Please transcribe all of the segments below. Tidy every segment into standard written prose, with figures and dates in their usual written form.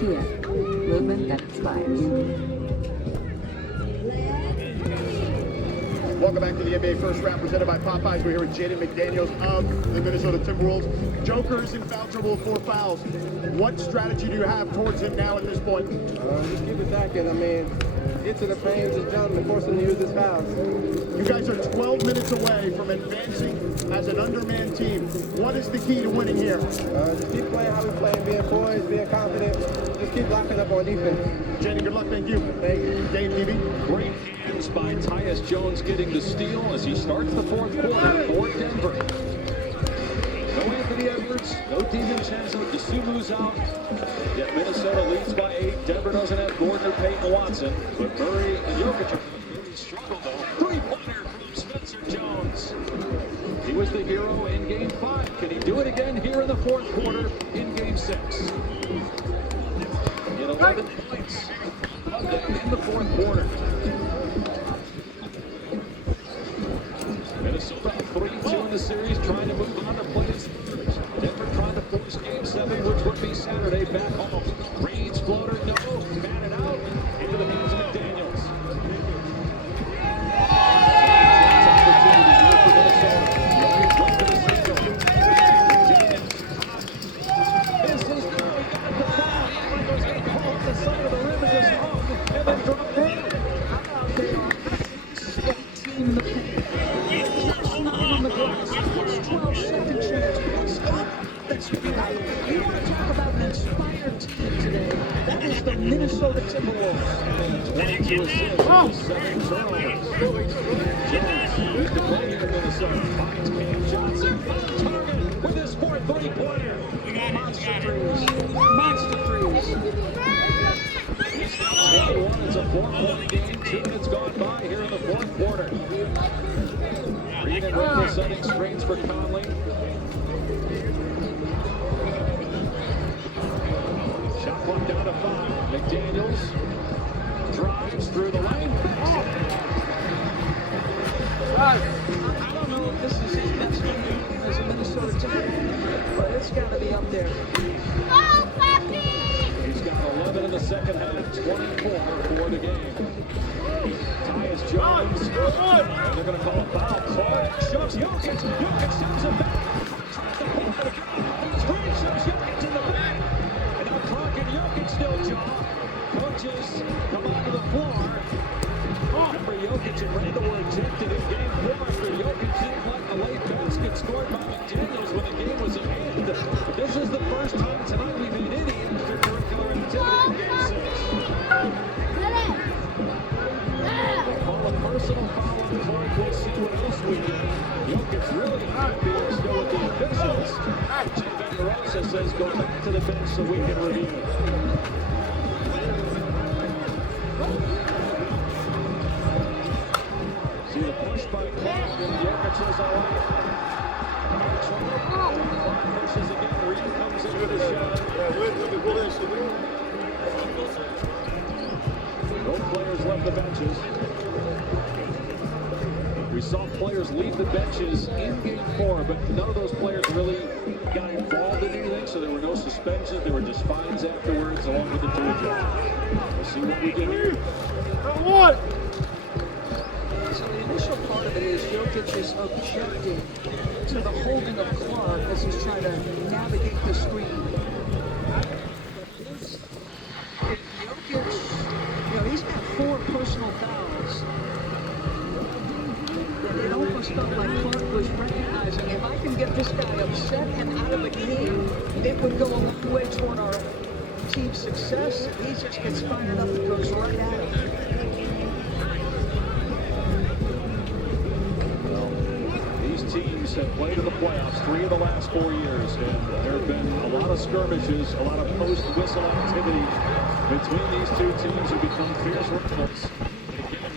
Kia, movement that inspires. Welcome back to the NBA First Round presented by Popeyes. We're here with Jaden McDaniels of the Minnesota Timberwolves. Joker's in foul trouble with 4 fouls. What strategy do you have towards him now at this point? Just keep attacking. I mean, get to the frame, just jump and force him to use his fouls. You guys are 12 minutes away from advancing as an undermanned team. What is the key to winning here? Just keep playing how we play, being poised, being confident. Just keep locking up on defense. Jaden, good luck. Thank you. Thank you. Dave, TV. Great hands by Tyus Jones getting the steal as he starts the fourth quarter for Denver. No Anthony Edwards, no DiVincenzo, DeSumu's out. Yet Minnesota leads by 8. Denver doesn't have Gordon or Peyton Watson, but Murray and Jokic really struggle though. 3-pointer from Spencer Jones. He was the hero in Game 5. Can he do it again here in the fourth quarter in Game 6? In 11 points in the fourth quarter. Minnesota 3-2 in the series, trying to move on to plays. Denver trying to force Game 7, which would be Saturday back home. Reed's floater, no, batted out into the hands of McDaniels. Opportunity here for Minnesota. Reed's left to the single. This is good. He got the foul. Michael's going to call off the side of the rim and just hung and then dropped in. How about they are team the paint? On the glass, plus 12 second chance. You want to talk about an inspired team today? That is the Minnesota Timberwolves. 22 assists, 7 turnovers. Jones with the play here in Minnesota. Finds Cam Johnson on target with his fourth 3-pointer. Monster threes. Monster threes. 21. It's a 4-point game. 2 minutes gone by here in the fourth quarter. Reed and Ripple setting screens for Conley. Shot clock down to 5. McDaniels drives through the lane. I don't know if this is his best game as a Minnesota Timberwolves, but it's got to be up there. He's got 11 in the second half, 24 for the game. Tyus Jones, and they're going to call a foul. Clark shoves Jokic. Jokic sends it back. Tries to pull it again. Green shoves Jokic in the back. And now Clark and Jokic still jaw. Coaches come onto the floor. Remember, Jokic and Randall were ejected in Game 4 after Jokic didn't like a late basket scored by McDaniels when the game was at hand. This is the first time tonight we've had any extracurricular activity in Game 6. Call a personal foul on Clark. We'll see what else we get. Jokic really happy to go with the officials. Jay Van Rosa says go back to the bench so we can review it. See the push by Clark, and Jokic says all right. Clark pushes again. Reed comes in with a shot. No players left the benches. We saw players leave the benches in Game 4, but none of those players really got involved in anything, so there were no suspensions. There were just fines afterwards, along with the two adjustments. We'll see what we get here. So the initial part of it is Jokic is objecting to the holding of Clark as he's trying to navigate the screen. If Jokic, he's got 4 personal fouls. It almost felt like Clark was recognizing, if I can get this guy upset and out of the game, it would go a long way toward our team's success. He just gets fired up and goes right at him. Teams have played in the playoffs 3 of the last 4 years, and there have been a lot of skirmishes, a lot of post-whistle activity between these two teams who become fierce rivals.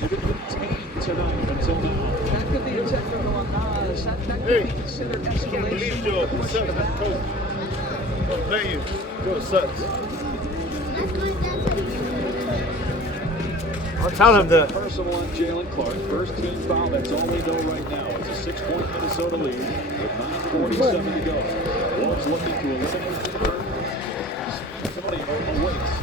They've been tame tonight until now. That could be a technical on Nas. That could be considered escalation. Push it back. Thank you. Go to Suns. I'll tell him that. Personal on Jalen Clark. First team foul. That's all we know right now. It's a 6-point Minnesota lead with 9:47 to go. Wolves looking to eliminate the third. Penalty awaits.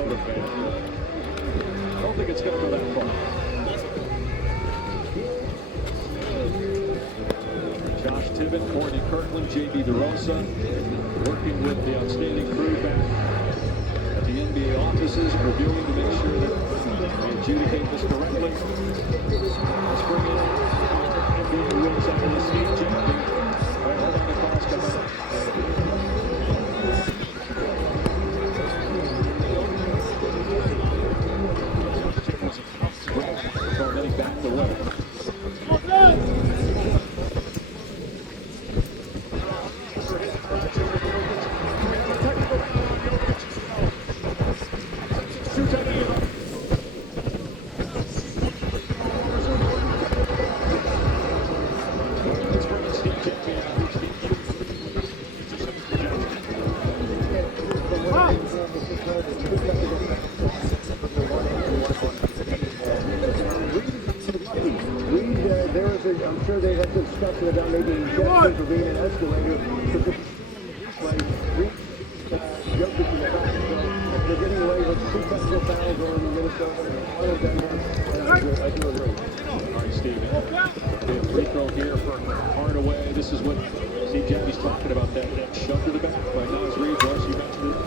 Minnesota fan. I don't think it's going to go that far. Josh Tibbett, Courtney Kirkland, J.B. DeRosa, working with the outstanding crew back at the NBA offices, reviewing to make sure that we adjudicate this correctly. Let's bring in our NBA rules out of the Steve Jackson. All right, hold on, the call's coming up. Before heading back to work. I'm sure they had some discussion about maybe intervening an escalator. Jokic in the back. So they're getting away with 2 technical fouls on Minnesota. I do agree. All right, Steve. A free throw here for Hardaway. This is what Steve Jackie's talking about, that shove to the back by Nas Reed. Royce, you mentioned it.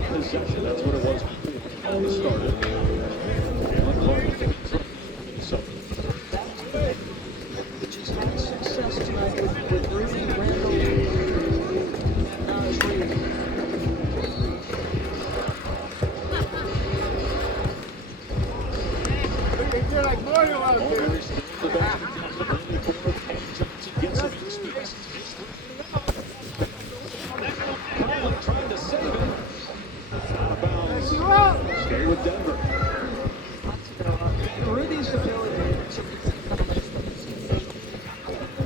Possession, that's what it was before all this started. Jalen Clark, so Just had success tonight with Rudy, Randall, Nas Reed. They're like Mario out there. Trying to save it. Out of bounds. Stay with Denver. Rudy's ability to, is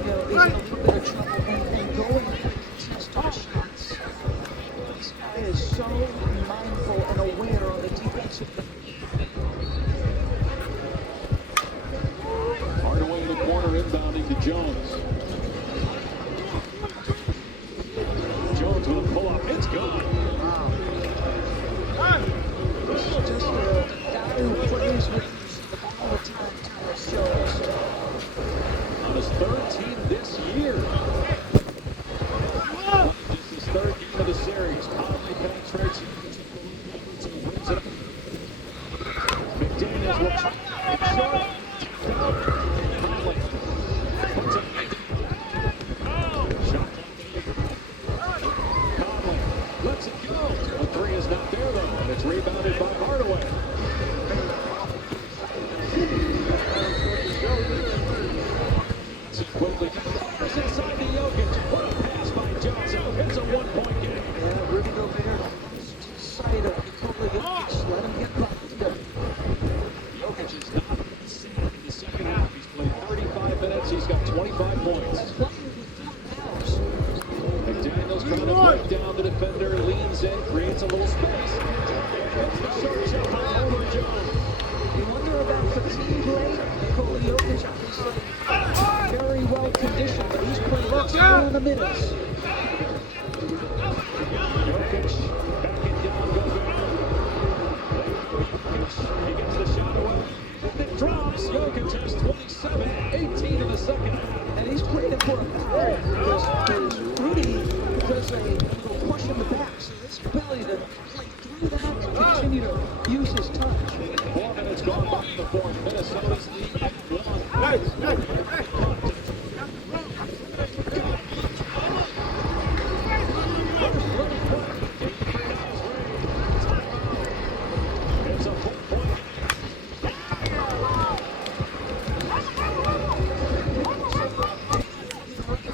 in a little bit of trouble and going contest on shots. This guy is so mindful and aware on the defensive end. Hardaway in the corner, inbounding to Jones. Jones with a pull-up. It's gone. This is just a guy who plays with the ball all the time, Tyus Jones. On his 3rd team this year. This is his 3rd game of the series. Conley penetrates. Wins it. McDaniels will try. Conley puts it. Shot. Conley lets it go. The 3 is not there though, and it's rebounded by Hardaway. Quickly fires inside to Jokic. What a pass by Johnson. It's a 1-point game. Yeah, Rudy Gobert lost sight of Nikola Jokic. Let him get bucked. Jokic is not seen in the second half. He's played 35 minutes. He's got 25 points. McDaniels trying to break down the defender. Leans in, creates a little space. Hits the short shot over Jones. You wonder about fatigue late. Nikola Jokic, obviously, very well conditioned, but he's played all the minutes. Jokic backing down Gobert. Jokic, he gets the shot away. And it drops. Jokic has 27, 18 in the second half. And he's playing it for a foul because Rudy does a little push in the back. So this ability to play through that and continue to use his touch. 4 minutes gone by in the 4th. Minnesota's lead at 1. It's a 4-point.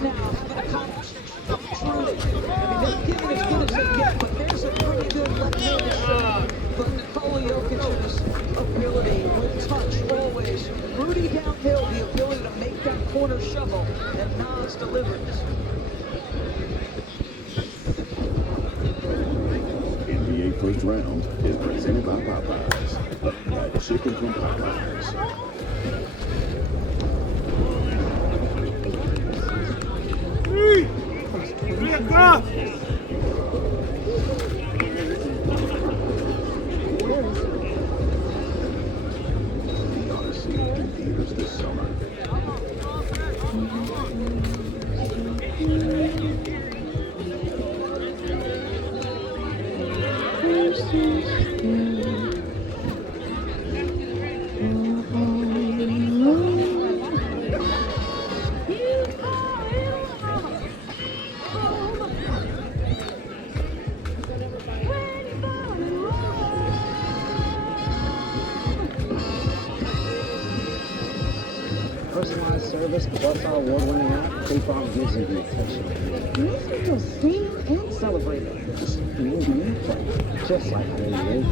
Now, the conversation of Rudy. I mean, they're giving as good as they get, but there's a pretty good left-handed shot. But Nikola Jokic's ability with touch always. Rudy downhill, the ability to make that corner shovel, and Nas delivers. NBA First Round is presented by Popeyes. chicken from Popeyes. The Odyssey in theaters this summer. Personalized service plus our award-winning app, State Farm gives you the attention. Makes me feel seen and celebrated. Just being beautiful, just like radio.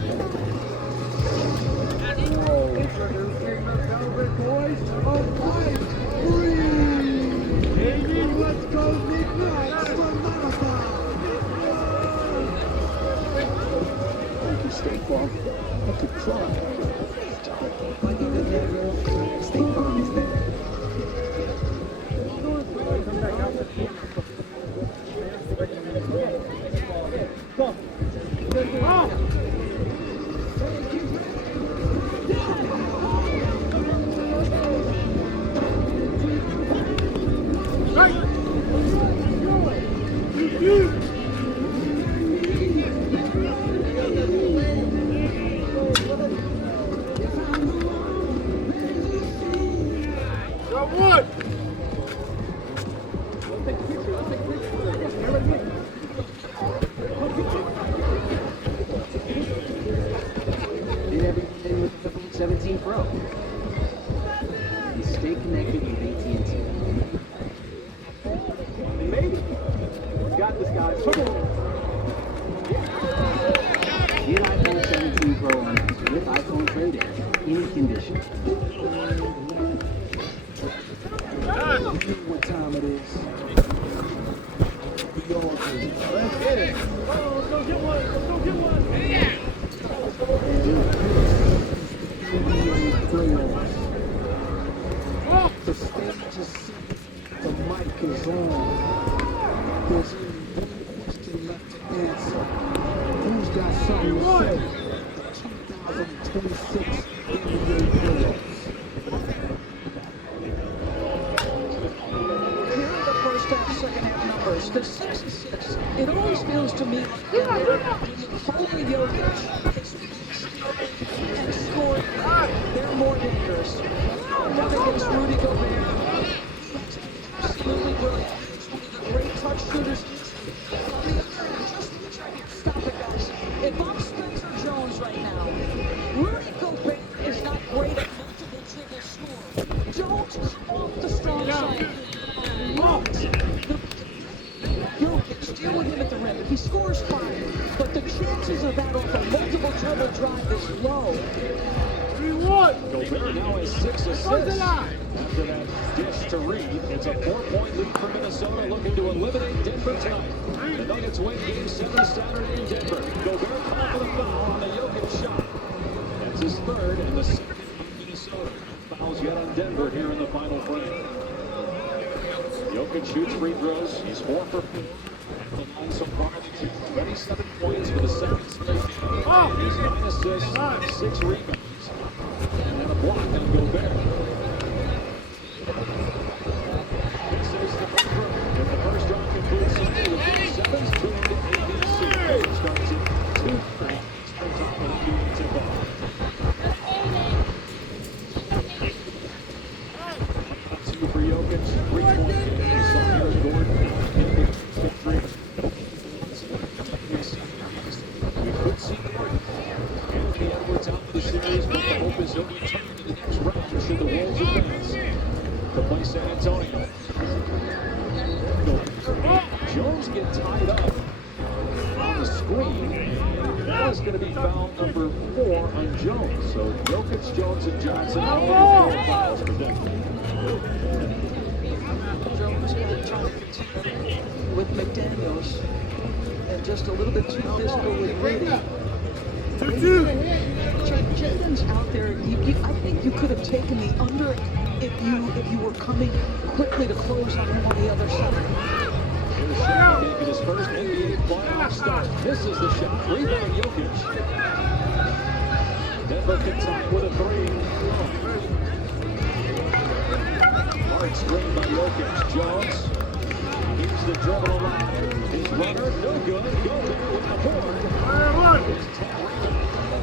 Let's go, Nick Knight from Marathon. Thank you, State Farm. I could cry. Like you could never. State Farm is there. Did everything with the 17 Pro. And stay connected with AT&T. Maybe. Got this, guys. Come on. Get iPhone 17 Pro on us with iPhone trade-in. Any condition. What time it is? Let's get it. Let's go get one. Let's go get one. The stage is set, the mic is on. There's one question left to answer. Who's got something to say? The 2026 NBA playoffs. Here are the first half, second half numbers. The 6-6. It always feels to me like Holy Jokic and scored. They're more dangerous. One against Rudy Gobert. Absolutely brilliant. One of the great touch shooters. On the other end, just stop it, guys. If I'm Spencer Jones right now, Rudy Gobert is not great at multiple triple score. Jones is off the strong side. Jokic, deal with him at the rim. He scores fine, but the chances of that off a multiple dribble drive is low. Gobert now has 6 assists. After that dish to Reed, it's a 4-point lead for Minnesota, looking to eliminate Denver tonight. The Nuggets win Game 7 Saturday in Denver. Gobert called for the foul on the Jokic shot. That's his third and the second for Minnesota. Fouls yet on Denver here in the final frame. Jokic shoots free throws. He's 4 for 4. At the line so far, 27 points for the second straight game. He's 9 assists, 6 rebounds. And a block on Gobert. This is the first round. If the first round concludes tonight with Game 7's tuned to ABC. It starts at 2 o'clock Eastern Time with NBA tip-off. 2 for Jokic, 3-point game. We saw Aaron Gordon out in the 3. We could see Gordon. Anthony Edwards out for the series, but the hope is he'll return to the next round should the Wolves advance to play San Antonio. Jones get tied up on the screen. That is going to be foul number 4 on Jones. So Jokic, Jones, and Johnson all 4 fouls for Denver. Jones trying to continue with McDaniels and just a little bit too physical with Rudy. 2-2. Jaden's out there. I think you could have taken the under if you were coming quickly to close on him on the other side. Here's Shaq making his first NBA playoff start. Misses the shot. Rebound Jokic. Denver can tie with a three. Hard screen by Jokic. Jones. Here's the dribble around. His runner, no good. Gobert with the board.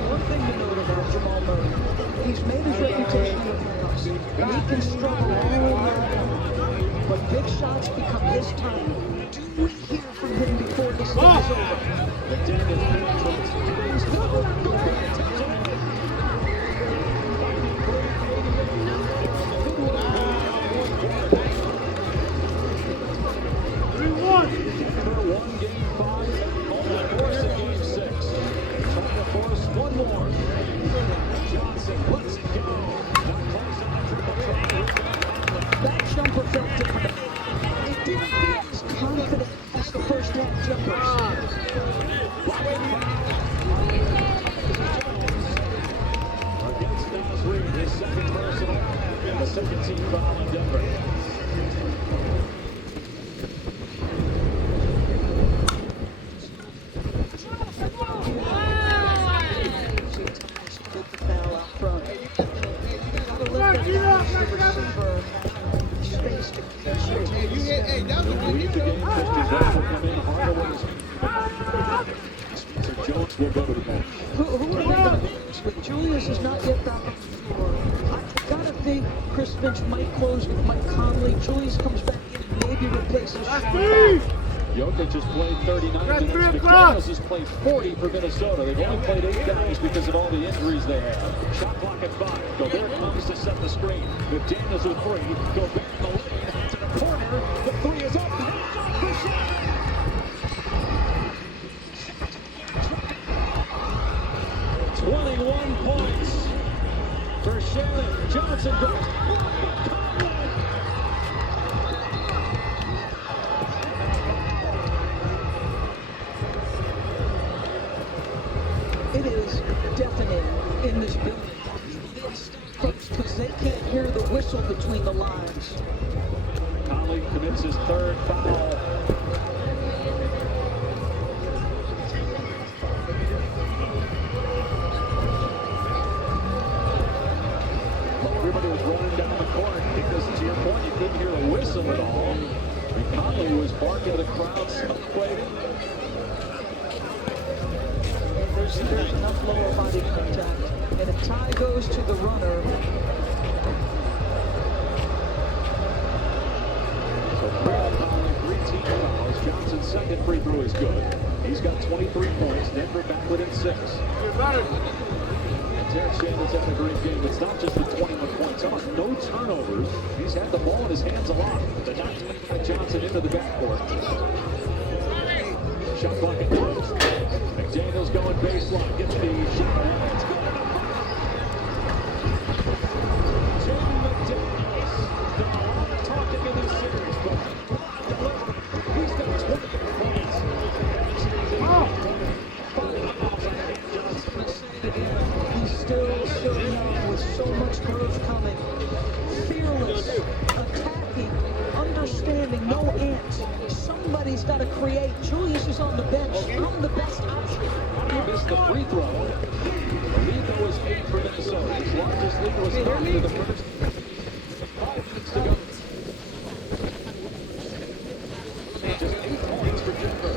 One thing to note about Jamal Murray, he's made his reputation in the playoffs, and he can struggle all night long. But big shots become his time. Do we hear from him before this thing is over? McDaniels penetrates. He's double. Gobert takes it. Denver won game 5 and only force in game 6. Trying to force one more. Johnson lets it go. Now close on the triple try. That jumper felt different. It didn't feel as confident as the first half jumpers. Against Nas Reed, his second personal and the second team foul in Denver. Jones will go to the bench. Who are they going to mix with? Julius is not yet back on the floor. I gotta think Chris Finch might close with Mike Conley. Julius comes back in, maybe replaces. Jokic has played 39 minutes. McDaniels has played 40 for Minnesota. They've only played 8 guys because of all the injuries they have. Shot clock at 5. Gobert comes to set the screen. McDaniels with 3. Gobert in the lane to the corner. The 3 is up. 21 points for Shannon. Johnson goes. It is deafening in this building. Because they can't hear the whistle between the lines. Conley commits his 3rd foul. Everybody was running down the court because, to your point, you couldn't hear a whistle at all. And Conley was barking at the crowd, celebrating. There's enough lower body contact. And if tie goes to the runner. So 3 team fouls. Johnson's second free throw is good. He's got 23 points. Denver back within 6. Derek Shannon's had a great game. It's not just the 21 points. Almost no turnovers. He's had the ball in his hands a lot. The not 25 Johnson into the backcourt. Shot clock at 12. McDaniels going baseline. Gets the shot. It's good. Jaden McDaniels. Done a lot of talking in this series, but he's got 20 points. He's still so young with so much growth coming. Fearless, attacking, understanding, no ants. Somebody's got to create. Julius is on the bench. I'm the best option. He missed the free throw. The lead, though, was 8 for Minnesota. His largest lead was 9 in the first. 5 minutes to go. Just 8 points for Denver.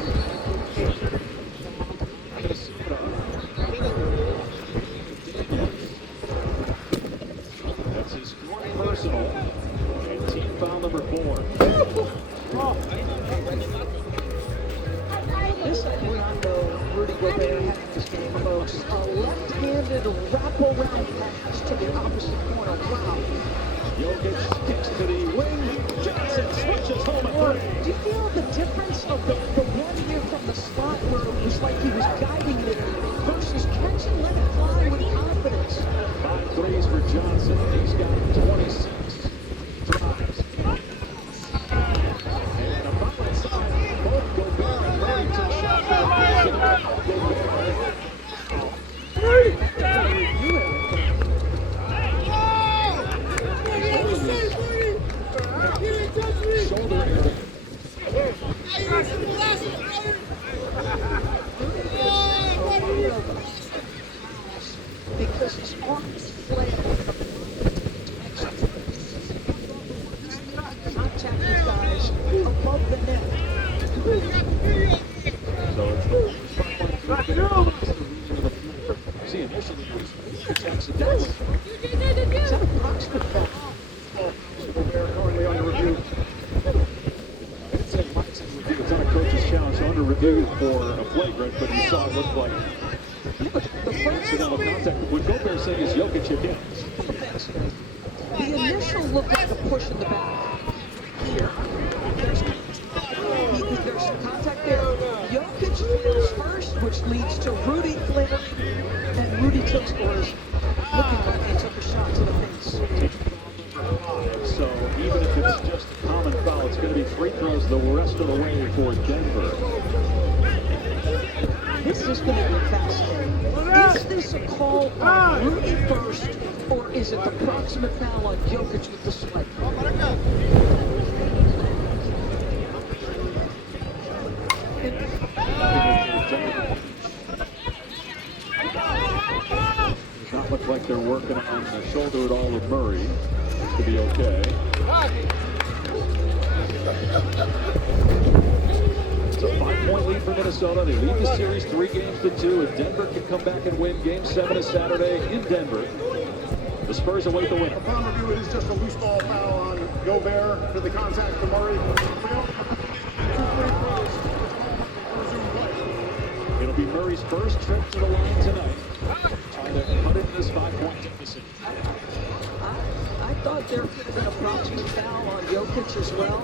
Minnesota. That's his 4th personal. And team foul number 4. This I do not know Rudy Gobert had in this game, folks. A left-handed wrap-around pass to the opposite corner. Wow. Jokic kicks to the wing. Johnson switches home a 3. Do you feel the difference of the one here from the spot where it was like he was guiding it versus catching, let it fly with confidence? 5 threes for Johnson. He's got 26 drives. And a foul inside. Both Gobert and Murray took shots for the shoulder reviewed for a flagrant, but you saw it looked like The first incidental contact. What Gobert saying is Jokic again. The initial looked like a push in the back. Here. There's some contact there. Jokic feels first, which leads to Rudy flaring, and Rudy took scores, looking like he took a shot to the face. So even if it's just a common foul, it's going to be free throws the rest of the way for Denver. This is going to be fascinating. Is this a call on Rudy first, or is it the proximate foul on Jokic with the swipe? Does not look like they're working on the shoulder at all with Murray. Seems to be okay. It's a 5-point lead for Minnesota. They lead the series 3-2. If Denver can come back and win Game 7 is Saturday in Denver, the Spurs await the win. Upon review, it is just a loose ball foul on Gobert for the contact to Murray. It'll be Murray's first trip to the line tonight, trying to cut into this 5-point deficit. I thought there could have been a proximate foul on Jokic as well.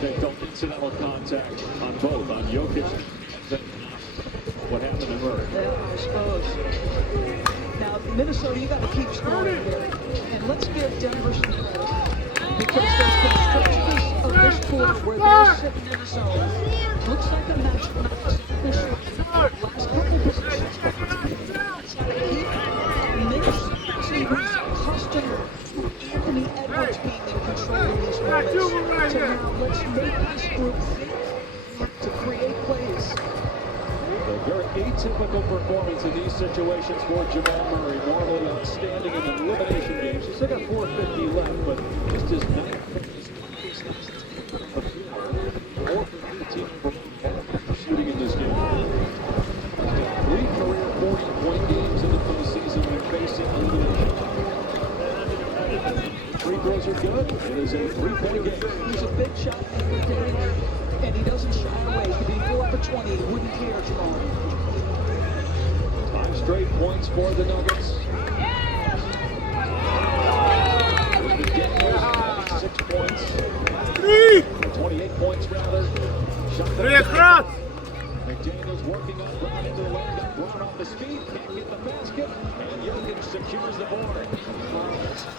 They felt incidental contact on both, on Jokic and what happened to Murray. Yeah, I suppose. Now, Minnesota, you got to keep scoring here. And let's give Denver some credit. Because there's been stretches of this quarter where they're sitting in the zone. Looks like a match for last couple positions. Minnesota was accustomed to Anthony Edwards being in control of these moments. So now let's make this group think to create plays. A very atypical performance in these situations for Jamal Murray. Normally outstanding in elimination games. He's still got 450 left, but just his 9 points of 4 for 18 shooting in this game. 3 career 40-point games in the postseason when facing elimination. Free throws are good. It is a 3-point game. He's a big shot maker, Dave, and he doesn't shy away. He could be 4 for 20. He wouldn't care, Jamal. 5 straight points for the Nuggets. 6 points. 28 points rather. Shot McDaniels working on Brown into the lane. Got Brown off his feet. Can't get the basket. And Jokic secures the board.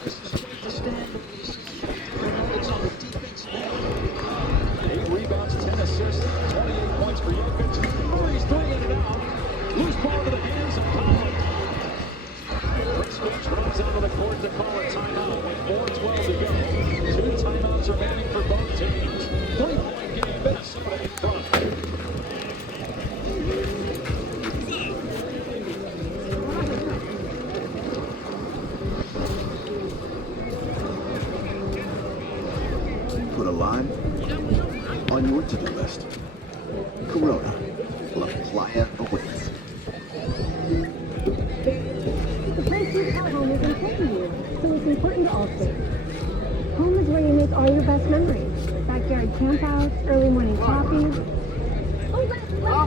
This is great to stand with these Nuggets on the defense end. 8 rebounds, 10 assists, 28 points for Jokic. Murray's throwing it out. Loose ball to the hands of Collins. Chris Finch runs onto the court to call a timeout with 4:12 to go. 2 timeouts remaining for both teams. 3-point game, Minnesota in front. Put a line on your to-do list. Corona, La Playa awaits. The place you call home is important to you, so it's important to all states. Home is where you make all your best memories. Backyard campouts, early morning coffee. Oh, left.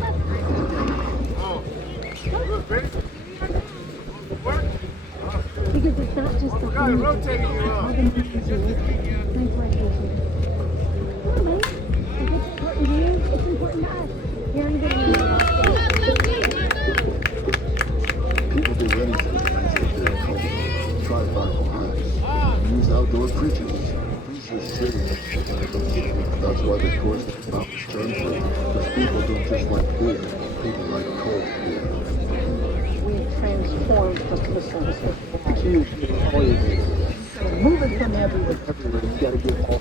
Because it's not just the home, it's all the memories you make. Nice vacation. Come on, buddy. If it's important to you, it's important to us. Here in Good News. People do anything to get their home. Try to find behind. Use outdoor preachers. Freeze your city. That's why the course is about strangely. Because people don't just like beer. People like cold beer. We transformed the service. The key is getting all your data. Moving from everywhere. Everywhere, you gotta get all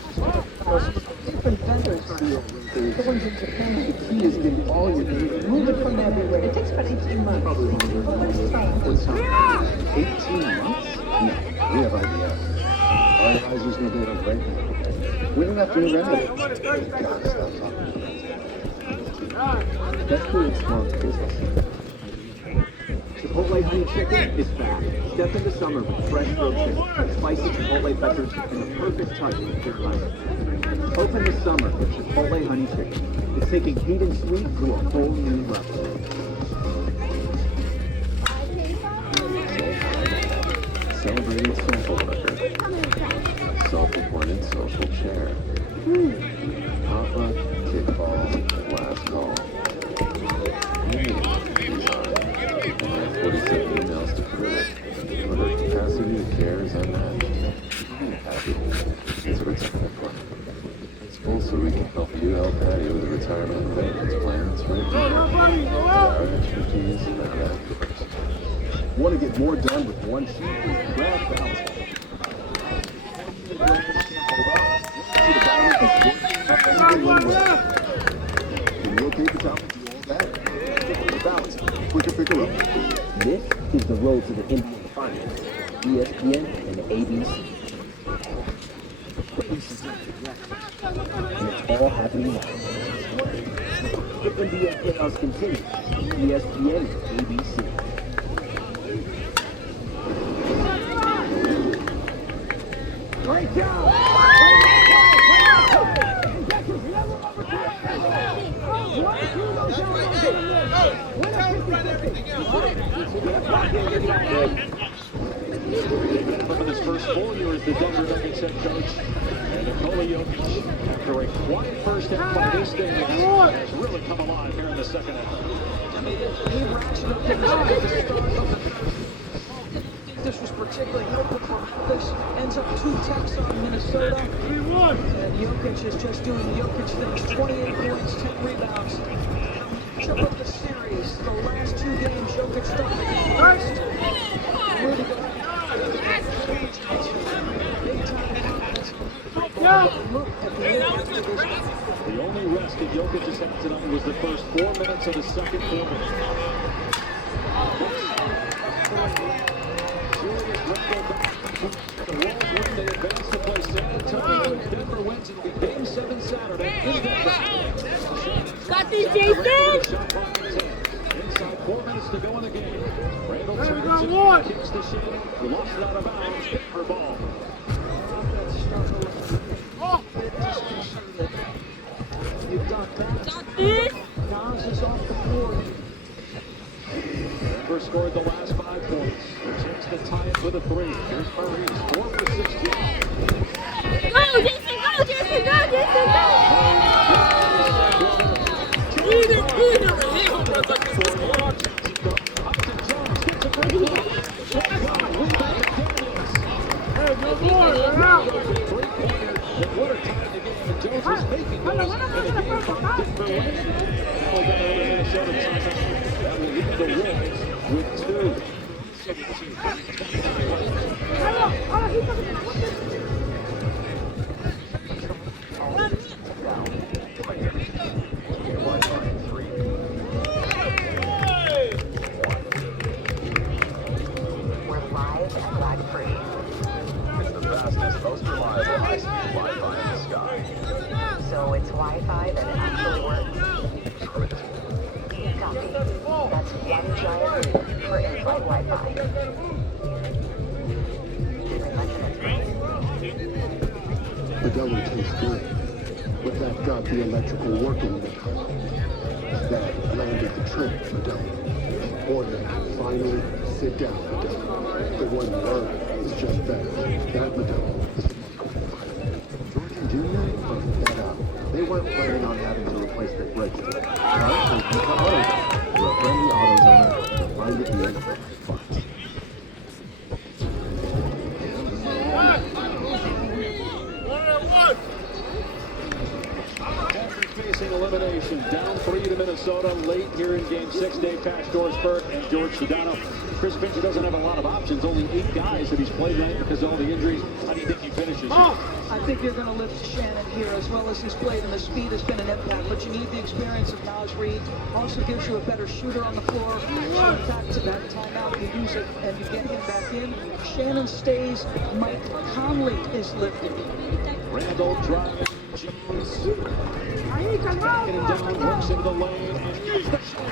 Different vendors. The ones in Japan. The key is getting all your data. Moving from everywhere. It takes about 18 months. Probably longer. Well, let's talk. 18 months? No, we have ideas. Our advisor's gonna do it right now. We don't have to remember it. God, stop talking. That's doing smart business. Chipotle honey chicken is back. Step into summer with fresh grilled chicken, spicy Chipotle peppers, and the perfect touch of Carolina. Open this summer with Chipotle Honey Chicken. It's taking heat and sweet to a whole new level. Celebrating social worker. Self-appointed social chair. Papa, kickball, last call. And I have 47 emails to prove. But her capacity to care is unmatched. I'm happy. That's what it's looking for. It's full so we can help you help Patty with a retirement and maintenance plan that's right here. Our expertise and our outdoors. Want to get more done with one sheet? Grab balance. Can you locate the top and do all that? Balance. Quicker picker up. This is the road to the NBA Finals. ESPN and ABC. And it's all happening now. The NBA playoffs continue. ESPN and ABC. Great job! In his first full year as the Denver Nuggets head coach, and Nikola Jokic, after a quiet first half by this stage, has really come alive here in the second half. He ratcheted up things at the start of the third. This was particularly helpful for Memphis. Ends up 2 techs on Minnesota. And Jokic is just doing Jokic things. 28 points, 10 rebounds. Chip up the series. The last 2 games, Jokic started first. Rudy Gobert. Big time. Look at the impact of this. The only rest that Jokic has had tonight was the first 4 minutes of the second quarter. The Wolves win, they advance to play San Antonio. Denver wins and get Game 7 Saturday in Denver. Got these, Jason! Inside 4 minutes to go in the game. Randall turns it, kicks to Shannon, lost it out of bounds, Denver ball. You've got that. Nas is off the floor. Denver scored the last 5 points. Chance to tie it with a 3. Here's Maurice, 4 for 16. Go, Jason, go, Jason, go, Jason, go! So it's Wi-Fi that actually works. Copy. That's one giant leap for in-flight Wi-Fi. The deli tastes good, but that got the electrical working now. That landed the trick, Madonna. Order, finally, sit down, Madonna. The one you learn is just that. That Madonna is Georgia Jr. fucked that up. They weren't planning on having to replace the brakes today. Right? So you come over. You're a friendly AutoZone. You'll find it here. Fucked. Facing elimination, down 3 to Minnesota late here in Game 6. Dave Pash-Dorsberg and George Sedano. Chris Finch doesn't have a lot of options. Only 8 guys that he's played tonight because of all the injuries. How do you think he finishes? I think you're going to lift Shannon here as well as he's played, and the speed has been an impact. But you need the experience of Naz Reid. Also gives you a better shooter on the floor. So in fact, to that timeout, you use it and you get him back in. Shannon stays. Mike Conley is lifted. Randall driving. Jones. Backing him down, works into the lane. And here's the shot.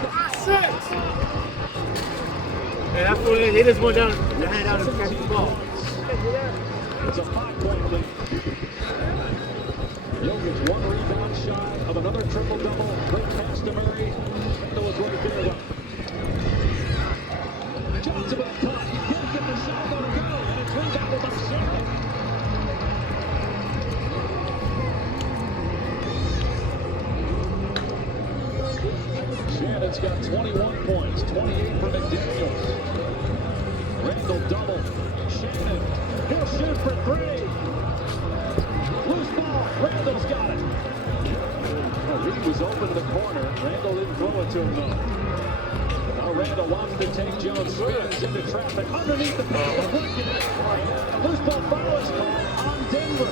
And after he just went down, the hand out and catch the ball. It's a 5-point lead. Jokic 1 rebound shy of another triple-double. Great pass to Murray. Randall was right there, though. Johnson with a cut. He can't get the shot to go, and it's rebounded by Shannon. Shannon's got 21 points, 28 for McDaniels. Randall double. Shannon, he'll shoot for 3. Loose ball. Randall's got it. Well, Reed was open to the corner. Randall didn't throw it to him, though. Now Randall wants to take Jones. Spins into traffic. Underneath the ball. Loose ball foul is called on Denver.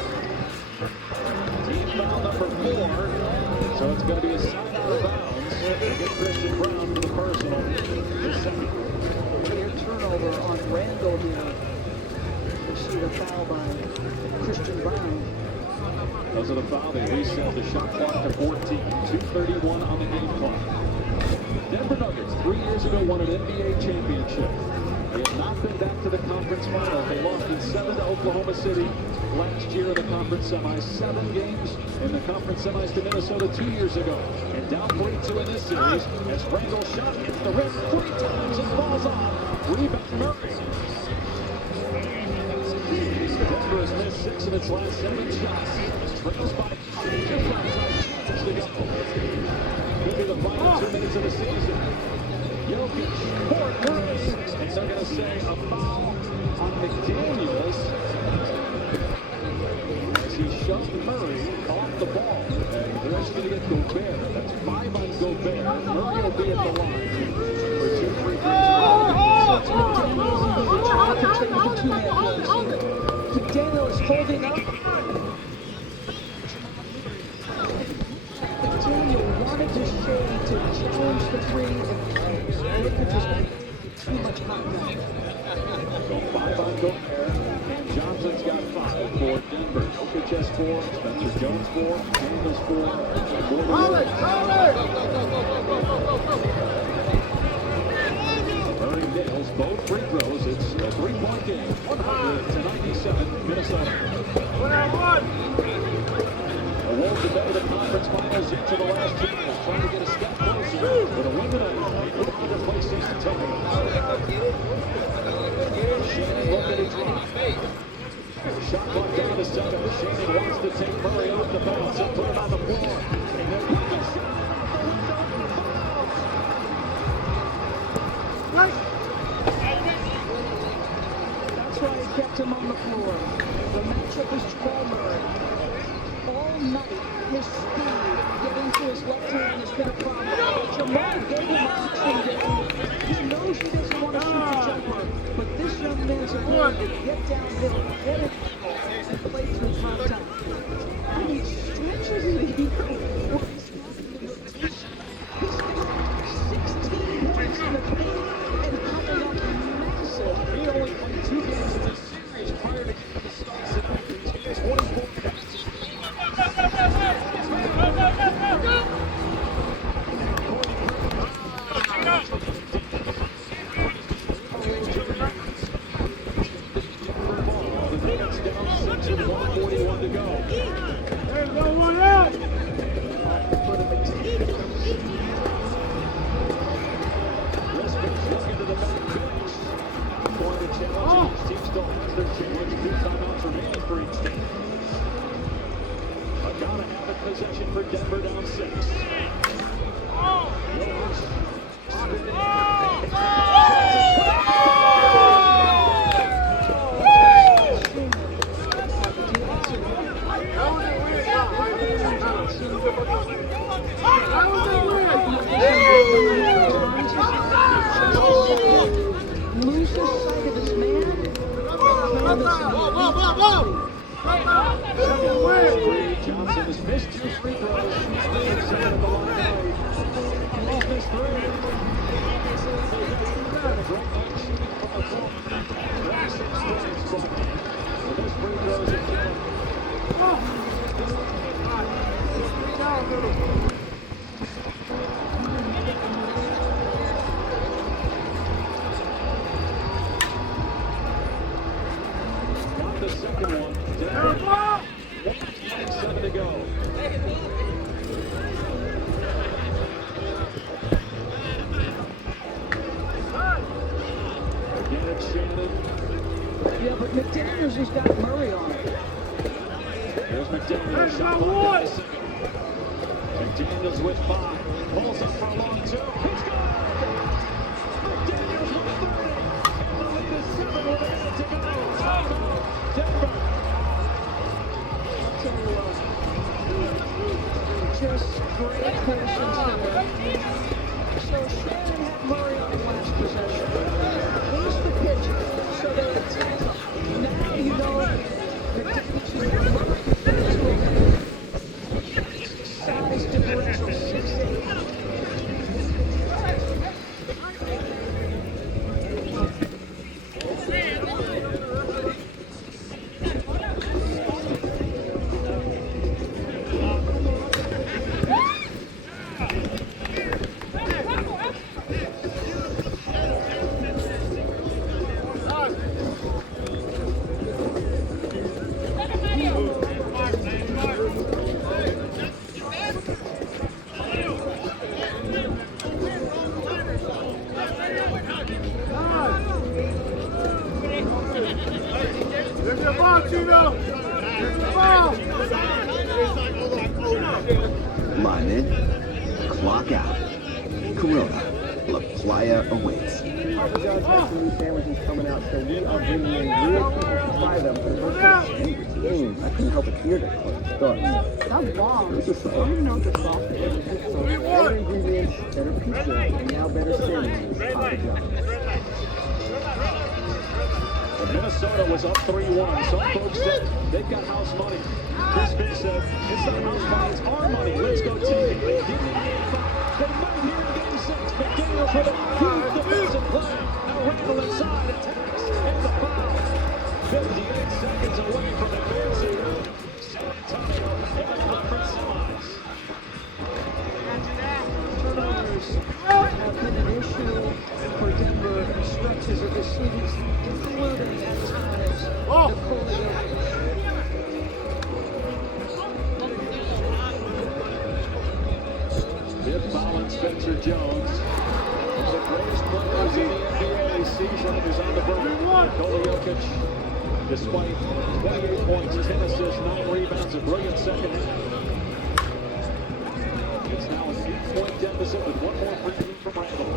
Team foul number 4. So it's going to be a side out of bounds. Get Christian Brown for the personal. The second. Clear turnover on Randall here. We see the foul by Christian Brown. Because of the foul, they reset the shot clock to 14. 2:31 on the game clock. Denver Nuggets 3 years ago won an NBA championship. They have not been back to the conference finals. They lost in 7 to Oklahoma City last year in the conference semis. 7 games in the conference semis to Minnesota 2 years ago. And down 42 in this series as Randall shot hits the rim 3 times and falls off. Rebound Murray. Denver has missed 6 of its last 7 shots. Trails by 5 to go. Could be the final 2 minutes of the season. Jokic, court Murray, and they're going to say a foul on McDaniels as he shoved Murray off the ball. And they're actually going to get Gobert. That's 5 on Gobert. Murray will be at the line for 2 free throws. McDaniels holding up. McDaniel wanted to shade to challenge the 3 and Jokic was too much hot ground. So 5 on Gobert. Johnson's got 5 for Denver. Jokic has 4. Spencer Jones 4. Daniels 4. Murray nails both free throws. It's a 3-point game. 100-97 Minnesota. The Wolves have been to the conference finals each of the last 2 years, trying to get a step closer with a win tonight. They move on to play 6 to 10. Shannon looking to drop. Shot clock down to 7. Shannon wants to take Murray off the bounce and put him on the floor. And then with the shot off the window and the foul. That's why he kept him on the floor. The matchup is Jamal Murray. All night, his speed getting to his left hand has been a problem. Jamal gave him action game. He knows he doesn't want to shoot the jumper, but this young man's ability to get downhill, get it, and play through top time. And he stretches it here. He's got 16 points in the paint and coming up massive. He only played 2 games in this series prior to the start tonight. He's 24 points. Possession for Denver down 6. Loses sight of his man. Johnson has missed 2 free throws. Off his 3. Got the second one. 7 to go. as he's got Murray on it. Here's McDaniels, shot clock down to 7. McDaniels with 5. Pulls up for a long 2. He's got it! McDaniels with 30. And the lead is 7 with a minute to go. Timeout, Denver. I'll tell you what. Just great patience there. So Shannon had Murray on the last possession. He's the pitcher, so they attack him. Now you know McDaniels is going to Murray. Size differential 6'8". Line in, clock out. Corona, La Playa awaits. Papa John's has some new sandwiches coming out, so we are bringing in real people to try them for the first time. I couldn't help but hear that close start. That's long. It's a I don't even know what the sauce is. So better ingredients, better pizza, and now better sandwiches. Papa John's. Minnesota was up 3-1. Some folks said they've got house money. Chris Finch said, it's not house money, it's our money. Let's go team. They might here in game 6. McDaniels with a huge defensive play. Now Randall inside, attacks, and the foul. 58 seconds away from advancing. San Antonio in the conference semis. Turnovers have been an issue for Denver stretches of the series, including at times Nikola Jokic. Fifth foul on Spencer Jones. One of the greatest players in the NBA season is on the verge. Nikola Jokic, despite 28 points, 10 assists, 9 rebounds, a brilliant second half. It's now an 8-point deficit with one more free throw from Randall.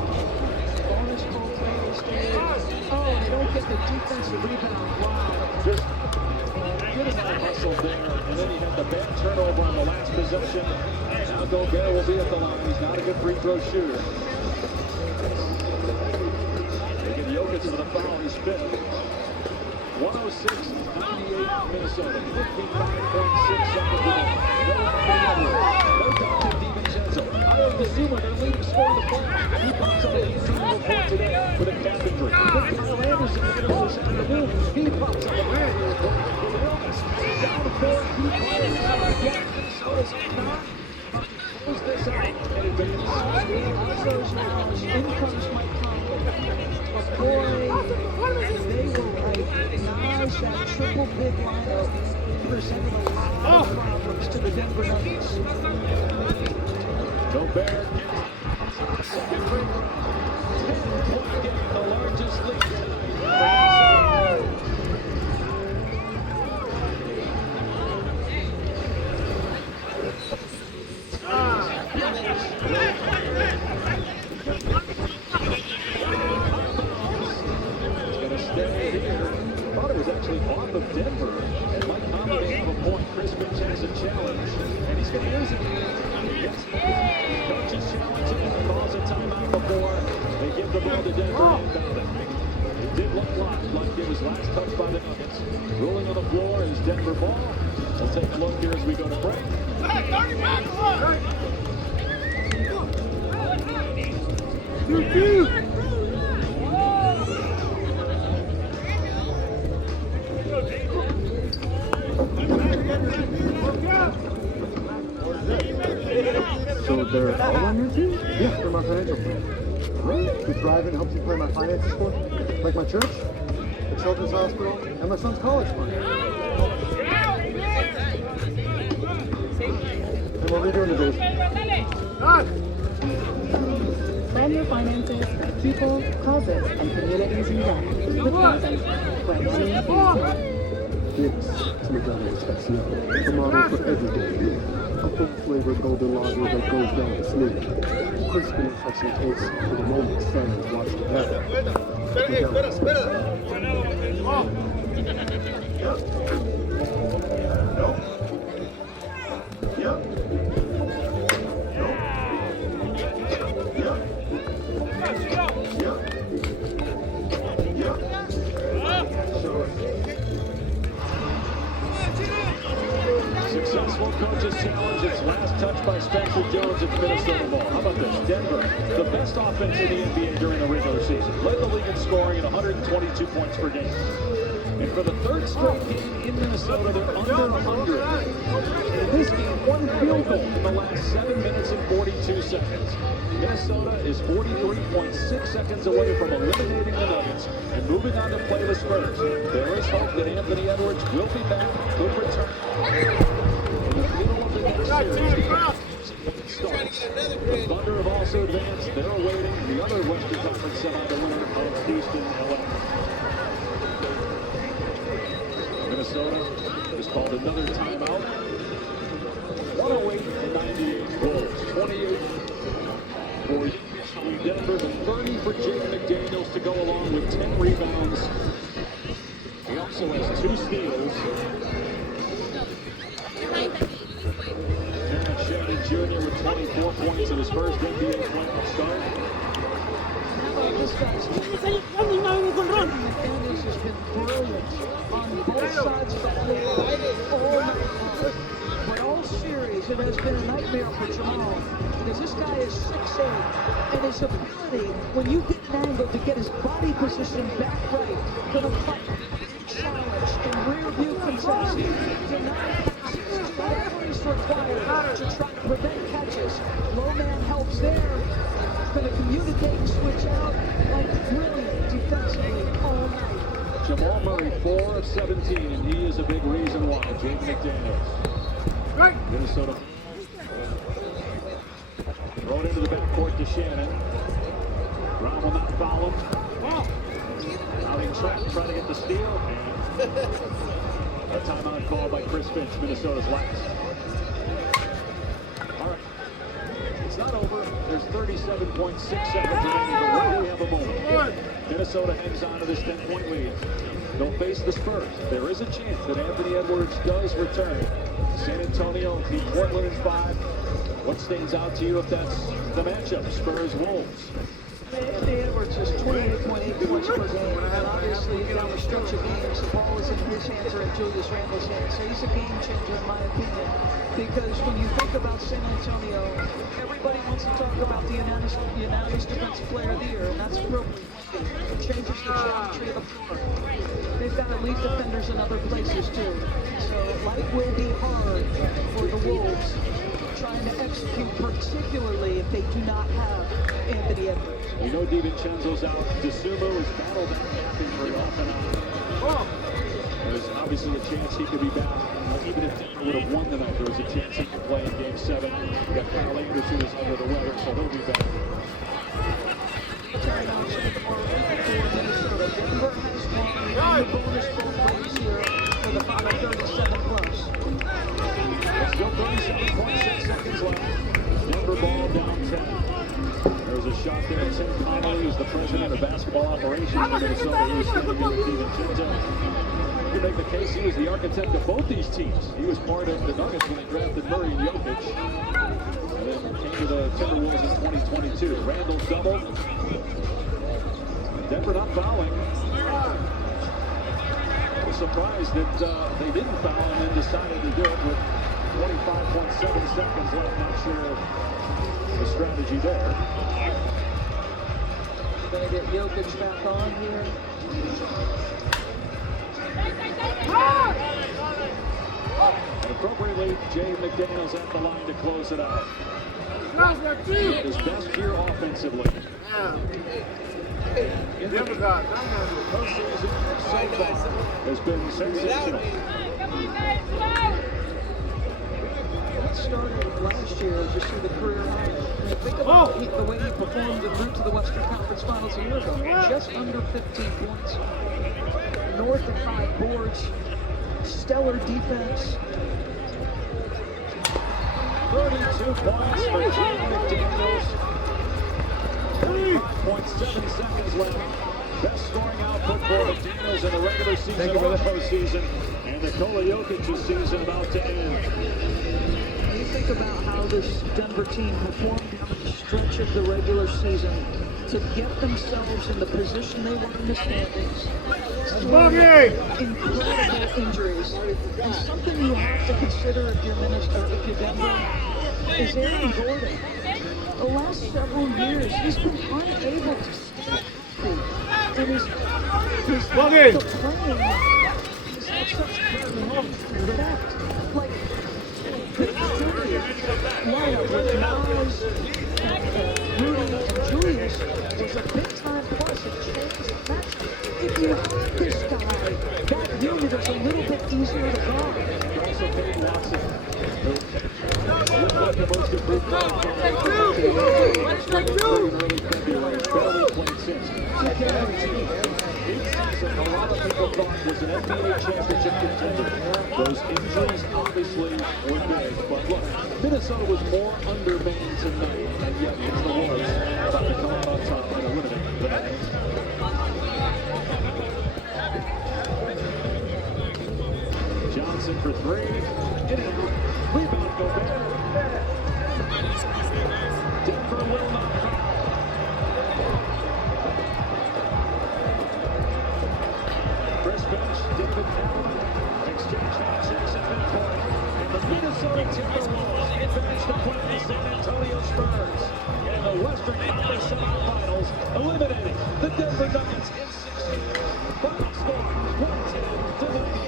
Bonus goaltenders, Dave. Oh, they don't get the defensive rebound. Wow. Just good amount of hustle there, and then he had the bad turnover on the last possession. Now Gobert will be at the line. He's not a good free throw shooter. They get Jokic for the foul. He's fifth. 106-98 Minnesota. 55.6 seconds left. No Dante DiVincenzo. Io DeSumo, their leading scorer of the playoffs. He pops up an 18 point today with a calf injury. Kyle Anderson later this afternoon. He pops up a point with an illness. Down 4 key players. Minnesota's not close this out and advance. Alonzo's now, in comes Mike Conley. But boy, they were right. Nice, that triple big lineup presented a lot of problems to the Denver Nuggets. Gobert, second free throw. 10-point game, the largest lead tonight. Thought it was actually off of Denver, and Mike Conley may have a point. Chris Finch has a challenge, and he's going to use it. Yes, coaches challenge him, calls a timeout before they give the ball to Denver and inbound it. It did look like it was last touched by the Nuggets. Ruling on the floor is Denver ball. We'll take a look here as we go to break. So they're all on your team? Yeah, they're my financial plan. The Thrive helps you plan my finances for me, like my church, the children's hospital, and my son's college fund. And what are we doing today? Plan your finances for people, causes, and communities you love. With Thrive, where money is This is Modelo Especial, the model for everyday beer. A full-flavored golden lager that goes down smooth. Crisp and refreshing taste for the moment fans watch together. Modelo Especial. Successful coaches challenge. Its last touch by Spencer Jones at Minnesota ball. How about this? Denver, the best offense in the NBA during the regular season. Led the league in scoring at 122 points per game. And for the third straight game in Minnesota, they're under 100. And in this game, one field goal in the last 7 minutes and 42 seconds. Minnesota is 43.6 seconds away from eliminating the Nuggets and moving on to play the Spurs. There is hope that Anthony Edwards will be back, could return in the middle of the next series. Starts. The Thunder have also advanced. They're awaiting the other Western Conference semi, the winner of Houston, LA. Minnesota has called another timeout. 108-98 Bulls. 28 for Denver, but 30 for Jaden McDaniels to go along with 10 rebounds. He also has 2 steals. Terrence Shannon Jr. with 24 points in his first NBA playoff start. How about this guy's McDaniels has been brilliant on both sides of the floor all night long. But all series, it has been a nightmare for Jamal because this guy is 6'8", and his ability, when you get an angle to get his body position back right, gonna fight challenge and rear view contest, deny passes, whatever is required to try to prevent catches. Low man helps there, gonna communicate and switch out like brilliant defensively all night. Jamal Murray, 4 of 17, and he is a big reason why. Jaden McDaniels. Minnesota. Throw it into the backcourt to Shannon. Brown will not foul him. Out in trap, trying to get the steal. And a timeout called by Chris Finch, Minnesota's last. All right. It's not over. There's 37.6 seconds remaining, but we have a moment. Minnesota hangs on to this 10-point lead. They'll face the Spurs. There is a chance that Anthony Edwards does return. San Antonio beat Portland in 5. What stands out to you if that's the matchup? Spurs-Wolves. Anthony Edwards is 28.8 points per game, and obviously down the stretch of games, the ball is in his hands or in Julius Randle's hands. So he's a game changer in my opinion, because when you think about San Antonio, everybody wants to talk about the unanimous defensive player of the year, and that's real. It changes the geometry of the floor. They've got elite defenders in other places too. So life will be hard for the Wolves trying to execute, particularly if they do not have Anthony Edwards. We know DiVincenzo's out. DeSumo has battled that napping off and on. There's obviously a chance he could be back. Even if Denver would have won tonight, there was a chance he could play in Game 7. We got Kyle Anderson who's under the weather, so he'll be back. Denver has won the bonus points here for the final 37 plus. Still 37.6 seconds left. Denver ball down 10. There's a shot there. Tim Connolly, who's the president of basketball operations in Minnesota. He was standing in with DiVincenzo. You can make the case he was the architect of both these teams. He was part of the Nuggets when they drafted Murray and Jokic. And then came to the Timberwolves in 2022. Randall doubled. Denver not fouling. I was surprised that they didn't foul and then decided to do it with 25.7 seconds left. Not sure the strategy there. Gonna get Jokic back on here. And appropriately, Jay McDaniels at the line to close it out. His best year offensively. In the postseason so far has been sensational. That started last year, just through the career high. Think about the way he performed en route to the Western Conference Finals a year ago. Just under 15 points, north of 5 boards, stellar defense. 32 points for Jaden McDaniels. 35.7 seconds left. Best scoring output for McDaniels in the regular season or postseason. And Nikola Jokic's season about to end. You think about how this Denver team performed down the stretch of the regular season to get themselves in the position they were in the standings. Incredible injuries. And something you have to consider if you're Minnesota, if you're Denver, is Aaron Gordon. The last several years, he's been unable to stay healthy. And his playing has had such long effect. Like, this lineup with Nas and Rudy and Julius was a big-time plus. It changed the matchup. If you have this guy, that unit is a little bit easier to guard. Also made lots of look like the most improved early February, barely played since. 2019, season a lot of people thought was an NBA championship contender. Those injuries obviously were big, but look, Minnesota was more undermanned tonight, and yet it's the Wolves about to come out on top and eliminate the Nets. Johnson for three. In and out. Rebound Gobert. Denver will not foul. Chris Finch, David Allen, exchange handshakes at midcourt. And the Minnesota Timberwolves advance to play the San Antonio Spurs in the Western Conference semifinals, eliminating the Denver Nuggets in 6. Final score, 110-98.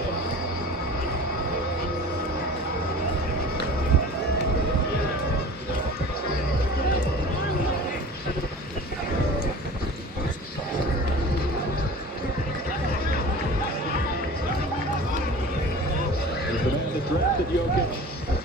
The man that drafted Jokic